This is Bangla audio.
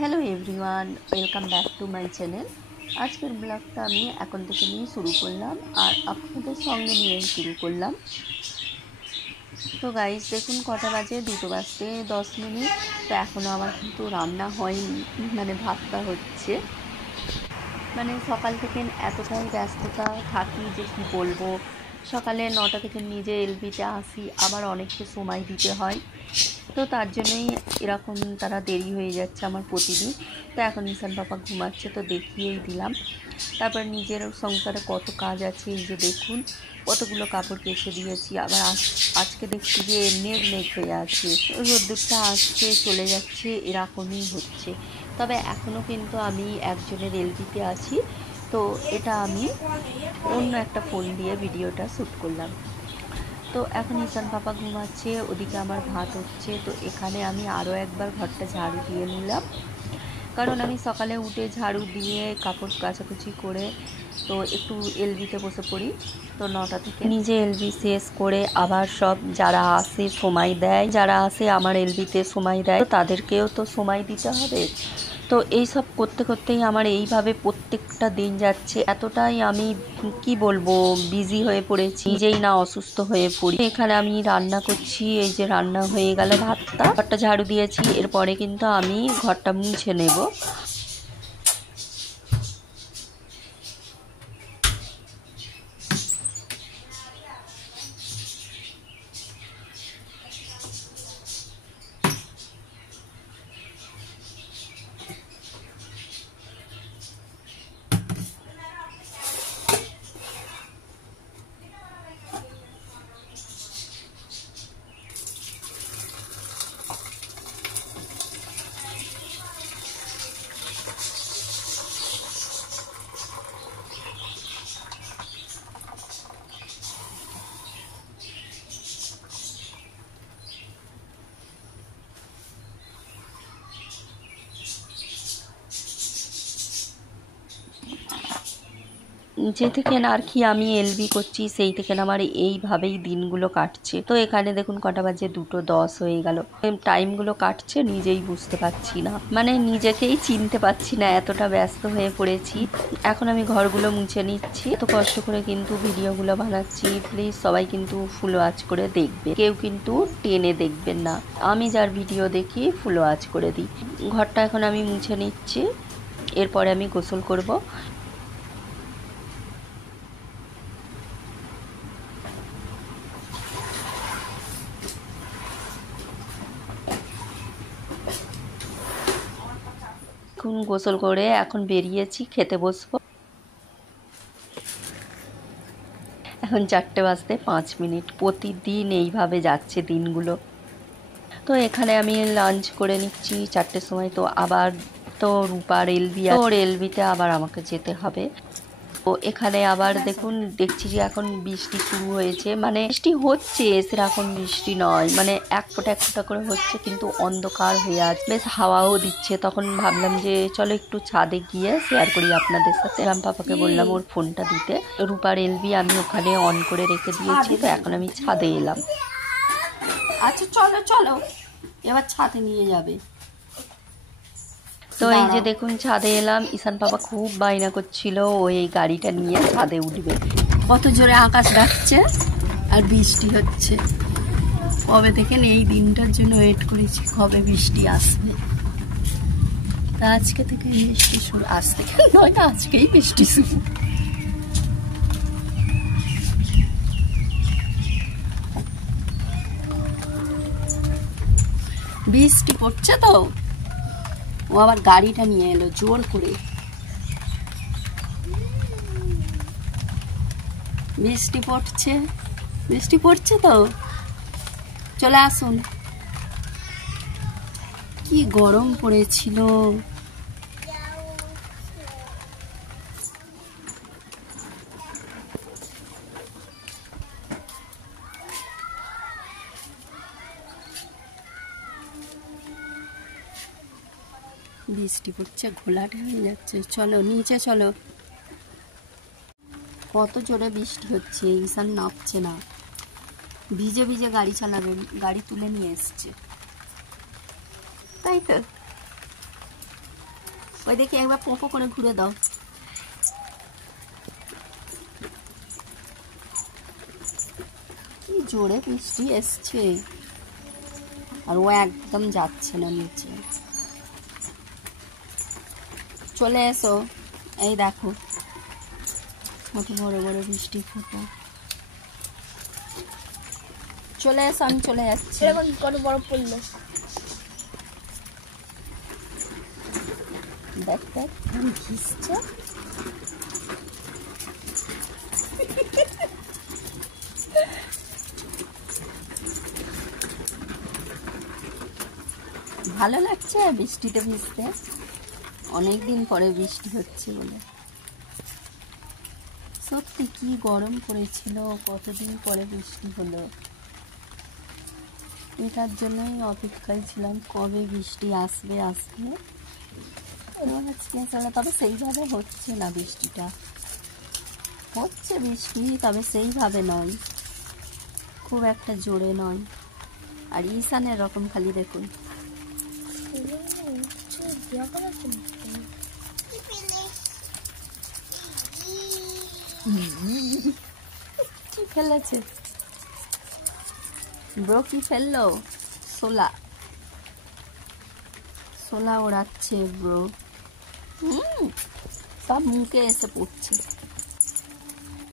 Hello everyone, welcome back to my channel. আজকের ব্লগটা আমি এখন থেকে নিয়ে শুরু করলাম আর আপনাদের সঙ্গে নিয়ে শুরু করলাম। তো গাইস দেখুন কটা বাজে, 2টো বাজতে 10 মিনিট। তো এখনও আমার কিন্তু রান্না হয়নি, মানে ভাতটা হচ্ছে। মানে সকাল থেকে এতটাই ব্যস্ততা থাকি যে কি বলবো। সকালে 9টা থেকে নিজে এলবিতে আসি, আবার অনেককে সময় দিতে হয়, তো তার জন্যই এরকম তারা দেরি হয়ে যাচ্ছে আমার প্রতিদিন। তো এখন ঈশান পাপা ঘুমাচ্ছে, তো দেখিয়েই দিলাম। তারপর নিজের সংসারে কত কাজ আছে, এই যে দেখুন কতগুলো কাপড় কেচে দিয়েছি। আবার আজকে দেখছি যে মেঘ মেঘ হয়ে আছে, রোদ্দুরটা আসছে চলে যাচ্ছে, এরকমই হচ্ছে। তবে এখনও কিন্তু আমি একজনের এলবিতে আছি, তো এটা আমি অন্য একটা ফোন দিয়ে ভিডিওটা শ্যুট করলাম। তো এখন ঈশান পাপা ঘুমাচ্ছে, ওদিকে আমার ভাত হচ্ছে। তো এখানে আমি আরও একবার ঘরটা ঝাড়ু দিয়ে নিলাম, কারণ আমি সকালে উঠে ঝাড়ু দিয়ে কাপড় কাচাকুচি করে তো একটু এলবিতে বসে পড়ি। তো 9টা থেকে নিজে এলবি শেষ করে আবার সব যারা আসে সময় দেয়, যারা আসে আমার এলবিতে সময় দেয়, তো তাদেরকেও তো সময় দিতে হবে। তো এই সব করতে করতেই আমার এইভাবে প্রত্যেকটা দিন যাচ্ছে। এতটাই আমি কি বলবো বিজি হয়ে পড়েছি, নিজেই না অসুস্থ হয়ে পড়ি। এখানে আমি রান্না করছি, এই যে রান্না হয়ে গেল, ঘরটা ঝাড়ু দিয়েছি, এরপরে কিন্তু আমি ঘরটা মুছে নেব। যে থেকে আর কি আমি এলবি করছি, সেই থেকে আমার এইভাবেই দিনগুলো কাটছে। তো এখানে দেখুন কটা বাজে, 2:10 হয়ে গেল। টাইমগুলো কাটছে নিজেই বুঝতে পারছি না, মানে নিজেকেই চিনতে পারছি না, এতটা ব্যস্ত হয়ে পড়েছি। এখন আমি ঘরগুলো মুছে নিচ্ছি, এত কষ্ট করে কিন্তু ভিডিওগুলো বানাচ্ছি। প্লিজ সবাই কিন্তু ফুল ওয়াচ করে দেখবে, কেউ কিন্তু টেনে দেখবেন না। আমি যার ভিডিও দেখি ফুল ওয়াচ করে দিই। ঘরটা এখন আমি মুছে নিচ্ছি, এরপরে আমি গোসল করব। এখন গোসল করে এখন বেরিয়েছি, খেতে বসবো। এখন 4টে বাজতে 5 মিনিট। প্রতিদিন এইভাবে যাচ্ছে দিনগুলো। তো এখানে আমি লাঞ্চ করে নিচ্ছি 4টের সময়। তো আবার তো রূপার এলবি, ওর এলবিতে আবার আমাকে যেতে হবে। তো এখানে আবার দেখছি যে এখন বৃষ্টি শুরু হয়েছে, মানে বৃষ্টি হচ্ছে, সেরকম বৃষ্টি নয়, মানে এক ফোঁটা করে হচ্ছে, কিন্তু অন্ধকার হয়ে আছে, বেশ হাওয়াও দিচ্ছে। তখন ভাবলাম যে চলো একটু ছাদে গিয়ে শেয়ার করি আপনাদের সাথে। রাম পাপাকে বললাম ওর ফোনটা দিতে। রূপার এলবি আমি ওখানে অন করে রেখে দিয়েছি, তো এখন আমি ছাদে এলাম। আচ্ছা চলো চলো, এবার ছাদে নিয়ে যাবে। তো এই যে দেখুন ছাদে এলাম। ঈশান পাপা খুব বায়না করছিল ও এই গাড়িটা নিয়ে ছাদে উঠবে। কত জোরে আকাশ ডাকছে আর বৃষ্টি হচ্ছে। কবে থেকে এই দিনটার জন্য ওয়েট করেছি, কবে বৃষ্টি আসবে। তা আজকে থেকে বৃষ্টি শুরু, আজ থেকে নয়, আজকেই বৃষ্টি শুরু। বৃষ্টি পড়ছে তো, ও আবার গাড়িটা নিয়ে এলো জোর করে। বৃষ্টি পড়ছে তো, চলে আসুন। কি গরম পড়েছিল। বৃষ্টি পড়ছে, ঘোলাটে হয়ে যাচ্ছে। চলো নিচে চলো। কত জোরে বৃষ্টি হচ্ছে, ঈশান নামছে না, ভিজে ভিজে গাড়ি চালাবে। গাড়ি তুলে নিয়ে এসছে, তাই তো। ওই দেখি একবার পোঁপো করে ঘুরে দাও। কি জোরে বৃষ্টি এসছে, আর ও একদম যাচ্ছে না নিচে। চলে এসো, এই দেখো কত বড় বড় বৃষ্টি ফোঁটা। চলে এসো, আমি চলে যাচ্ছি। এরকম কত বড় পড়লো। দেখ দেখ কেমন ভিজছে। ভালো লাগছে বৃষ্টিতে ভিজতে, অনেকদিন পরে বৃষ্টি হচ্ছে বলে। সত্যি কি গরম পড়েছিল, কতদিন পরে বৃষ্টি হলো। এটার জন্যই অপেক্ষায় ছিলাম কবে বৃষ্টি আসবে আসবে। আজকে ছাড়া তবে সেইভাবে হচ্ছে না বৃষ্টিটা, হচ্ছে বৃষ্টি তবে সেইভাবে নয়, খুব একটা জোরে নয়। আর ঈশানের রকম খালি দেখুন। কি ফেলেছে ব্রো? কি ফেললো? সোলা, সোলা ওড়াচ্ছে ব্রো। সব মুখে এসে পড়ছে।